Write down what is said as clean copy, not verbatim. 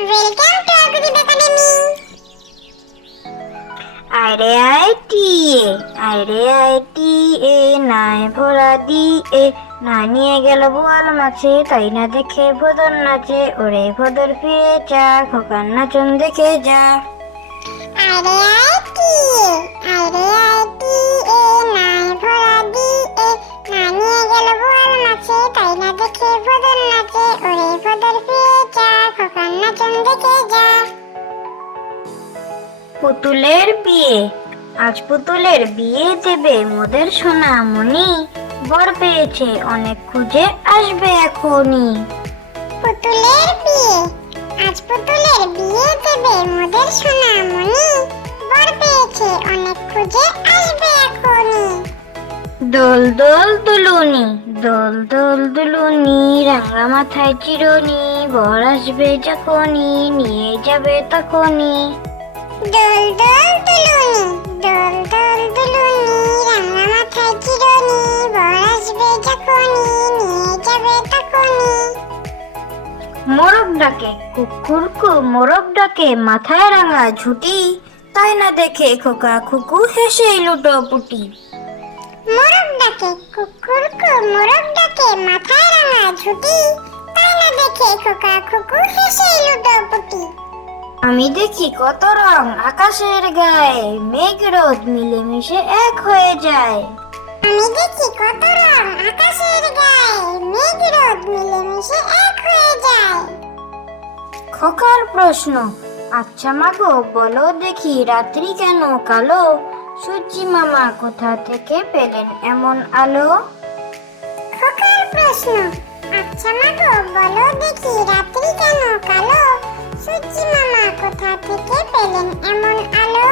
Welcome to Agudib Academy. আরে IT এ নাই ভোলা দিয়ে না নিয়ে গেল বোয়াল মাছে তাই না দেখে ভোদর নাচে ওরে ভোদর ফিরে যা খোকার নাচন দেখে যা। আরে আইটি এ নাই ভরা দিয়ে না নিয়ে গেল বোয়াল মাছে তাই না দেখে ভোদর নাচে ওরে ভোদর ফিরে যা খোকার নাচন দেখে যা। পুতুলের বিয়ে, আজ পুতুলের বিয়ে দেবে মোদের সোনামণি, বর পেয়েছে অনেক খুঁজে আসবে এখনই। পুতুলের বিয়ে, আজ পুতুলের বিয়ে দেবে মোদের সোনামণি, বর পেয়েছে অনেক খুঁজে আসবে এখনই। দোল দোল দুলুনি, দোল দোল দুলুনি, রাঙা মাথায় চিরুনি, বর আসবে যখনই নিয়ে যাবে তখনই। দোল দোল দুলুনি, দোল দোল দুলুনি, রাঙা মাথায় চিরুনি, বর আসবে যখনই নিয়ে যাবে তখনই। মোরগ ডাকে কুকুরকু, মোরগ ডাকে মাথায় রাঙা ঝুটি, তাই না দেখে খোকা খুকু হেসে লুটোপুটি। মোরগ ডাকে কুকুরকু, মোরগ ডাকে মাথায় রাঙা ঝুটি, তাই না দেখে খোকা খুকু হেসে লুটোপুটি। আমি দেখি কত রং আকাশের গায়ে, মেঘ রোদ মিলেমিশে এক হয়ে যায়। আমি দেখি কত রং আকাশের গায়ে, মেঘ রোদ মিলেমিশে এক হয়ে যায়। খোকার প্রশ্ন, আচ্ছা মাগো বলো দেখি রাত্রি কেন কালো, সূর্যি মামা কোথা থেকে পেলেন এমন আলো? খোকার প্রশ্ন, আচ্ছা মাগো বলো দেখি রাত্রি কেন কালো, সূর্যি মামা কোথা থেকে পেলেন এমন আলো?